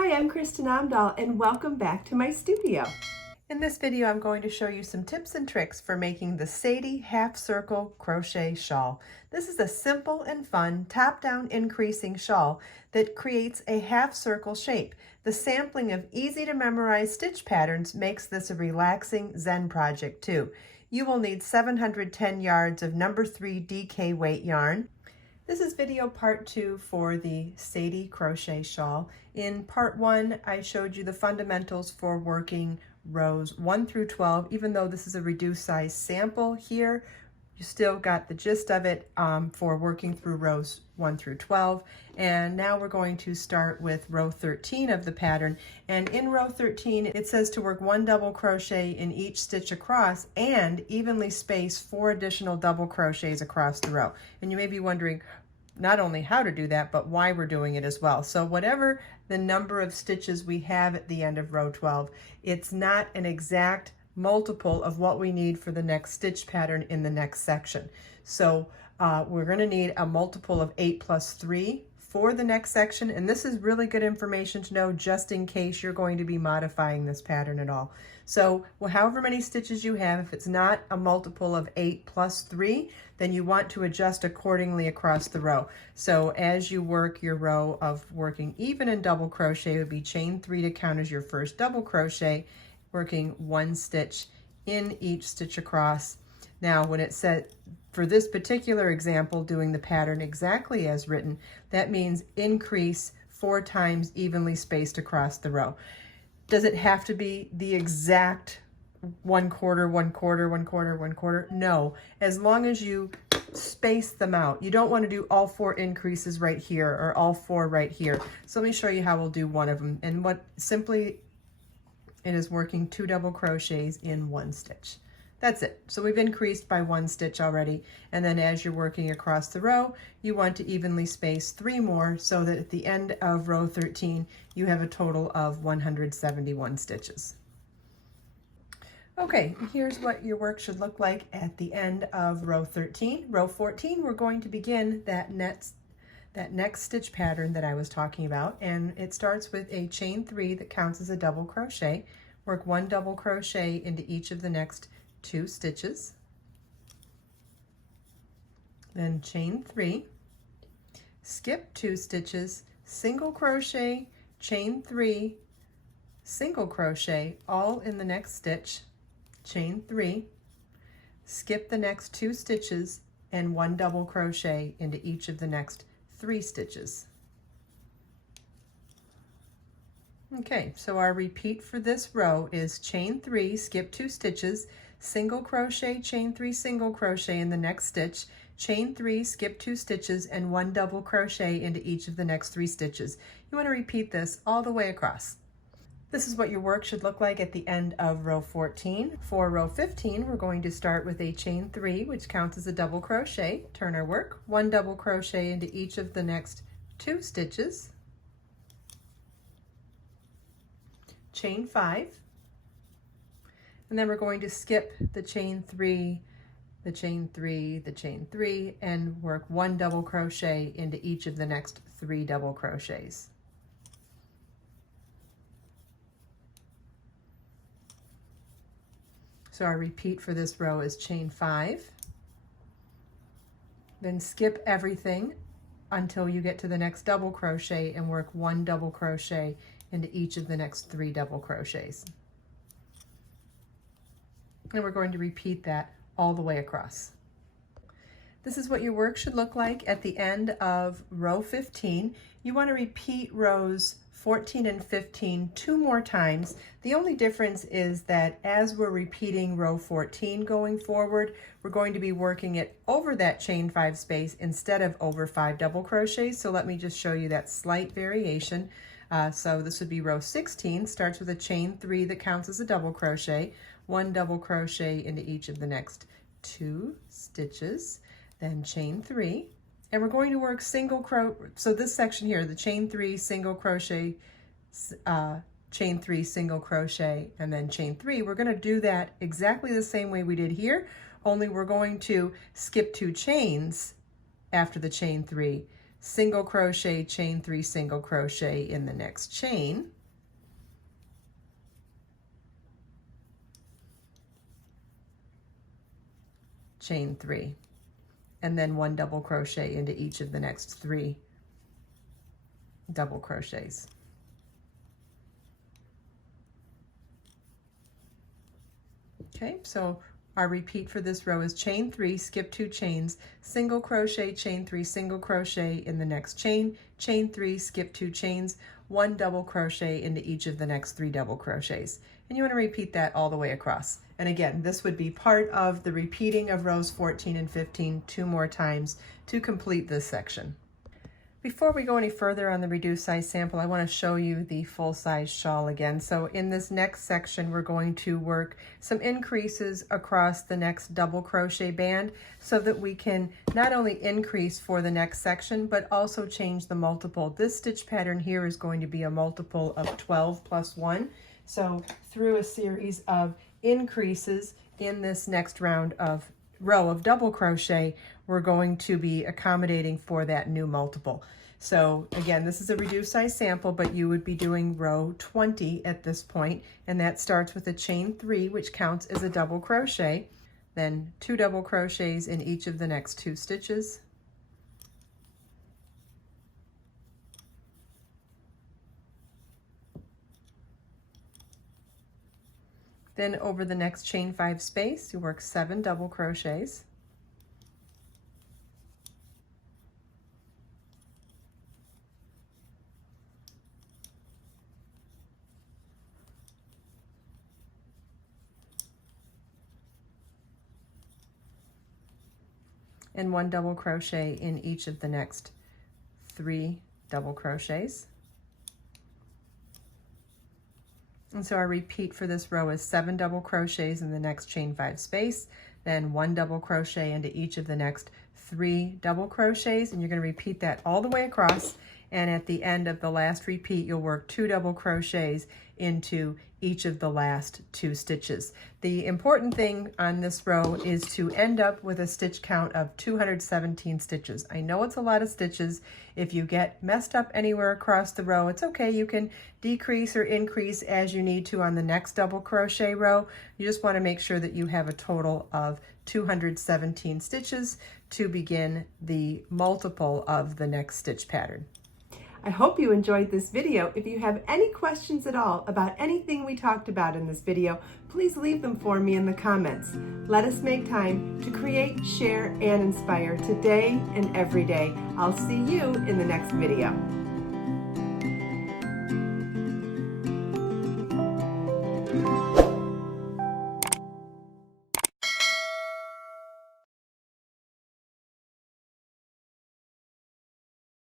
Hi, I'm Kristen Amdahl and welcome back to my studio. In this video, I'm going to show you some tips and tricks for making the Sadie half circle crochet shawl. This is a simple and fun top-down increasing shawl that creates a half circle shape. The sampling of easy to memorize stitch patterns makes this a relaxing Zen project too. You will need 710 yards of number 3 DK weight yarn. This is video part 2 for the Sadie Crochet Shawl. In part 1, I showed you the fundamentals for working rows 1 through 12. Even though this is a reduced size sample here, you still got the gist of it for working through rows 1 through 12. And now we're going to start with row 13 of the pattern. And in row 13, it says to work 1 double crochet in each stitch across and evenly space 4 additional double crochets across the row. And you may be wondering not only how to do that, but why we're doing it as well. So whatever the number of stitches we have at the end of row 12, it's not an exact multiple of what we need for the next stitch pattern in the next section. So we're going to need a multiple of 8 plus 3 for the next section, and this is really good information to know just in case you're going to be modifying this pattern at all. So however many stitches you have, if it's not a multiple of 8 plus 3, then you want to adjust accordingly across the row. So as you work your row of working even in double crochet, it would be chain 3 to count as your first double crochet, working 1 stitch in each stitch across. Now when it said, for this particular example, doing the pattern exactly as written, that means increase 4 times evenly spaced across the row. Does it have to be the exact 1 quarter, 1 quarter, 1 quarter, 1 quarter? No, as long as you space them out. You don't want to do all 4 increases right here or all 4 right here. So let me show you how we'll do one of them. And what simply it is working 2 double crochets in 1 stitch. That's it. So we've increased by 1 stitch already. And then as you're working across the row, you want to evenly space 3 more so that at the end of row 13, you have a total of 171 stitches. Okay, here's what your work should look like at the end of row 13. Row 14, we're going to begin that next stitch pattern that I was talking about, and it starts with a chain 3 that counts as a double crochet. Work 1 double crochet into each of the next 2 stitches, then chain 3, skip 2 stitches, single crochet, chain 3, single crochet, all in the next stitch, chain 3, skip the next 2 stitches, and 1 double crochet into each of the next 3 stitches. Okay, so our repeat for this row is chain 3, skip 2 stitches, single crochet, chain 3, single crochet in the next stitch, chain 3, skip 2 stitches, and 1 double crochet into each of the next 3 stitches. You want to repeat this all the way across. This is what your work should look like at the end of row 14. For row 15, we're going to start with a chain 3, which counts as a double crochet. Turn our work, 1 double crochet into each of the next 2 stitches, chain 5, and then we're going to skip the chain 3, the chain 3, the chain 3, and work 1 double crochet into each of the next 3 double crochets. So our repeat for this row is chain 5, then skip everything until you get to the next double crochet and work 1 double crochet into each of the next 3 double crochets. And we're going to repeat that all the way across. This is what your work should look like at the end of row 15. You want to repeat rows 14 and 15 2 more times. The only difference is that as we're repeating row 14 going forward, we're going to be working it over that chain 5 space instead of over 5 double crochets. So let me just show you that slight variation. So this would be row 16, starts with a chain 3 that counts as a double crochet, 1 double crochet into each of the next 2 stitches, then chain 3, and we're going to work single crochet. So this section here, the chain 3, single crochet, chain 3, single crochet, and then chain 3, we're going to do that exactly the same way we did here, only we're going to skip 2 chains after the chain 3 single crochet, chain 3, single crochet in the next chain, chain 3, and then 1 double crochet into each of the next 3 double crochets. Okay, so our repeat for this row is chain 3, skip 2 chains, single crochet, chain 3, single crochet in the next chain, chain 3, skip 2 chains, 1 double crochet into each of the next 3 double crochets. And you want to repeat that all the way across. And again, this would be part of the repeating of rows 14 and 15 2 more times to complete this section. Before we go any further on the reduced size sample, I want to show you the full size shawl again. So in this next section, we're going to work some increases across the next double crochet band so that we can not only increase for the next section, but also change the multiple. This stitch pattern here is going to be a multiple of 12 plus 1. So through a series of increases in this next row of double crochet, we're going to be accommodating for that new multiple. So again, this is a reduced size sample, but you would be doing row 20 at this point, and that starts with a chain 3, which counts as a double crochet, then 2 double crochets in each of the next 2 stitches, then over the next chain 5 space, you work 7 double crochets, and 1 double crochet in each of the next 3 double crochets. And so our repeat for this row is 7 double crochets in the next chain 5 space, then 1 double crochet into each of the next 3 double crochets, and you're going to repeat that all the way across, and at the end of the last repeat you'll work 2 double crochets into each of the last 2 stitches. The important thing on this row is to end up with a stitch count of 217 stitches. I know it's a lot of stitches. If you get messed up anywhere across the row, it's okay. You can decrease or increase as you need to on the next double crochet row. You just want to make sure that you have a total of 217 stitches to begin the multiple of the next stitch pattern. I hope you enjoyed this video. If you have any questions at all about anything we talked about in this video, please leave them for me in the comments. Let us make time to create, share, and inspire today and every day. I'll see you in the next video.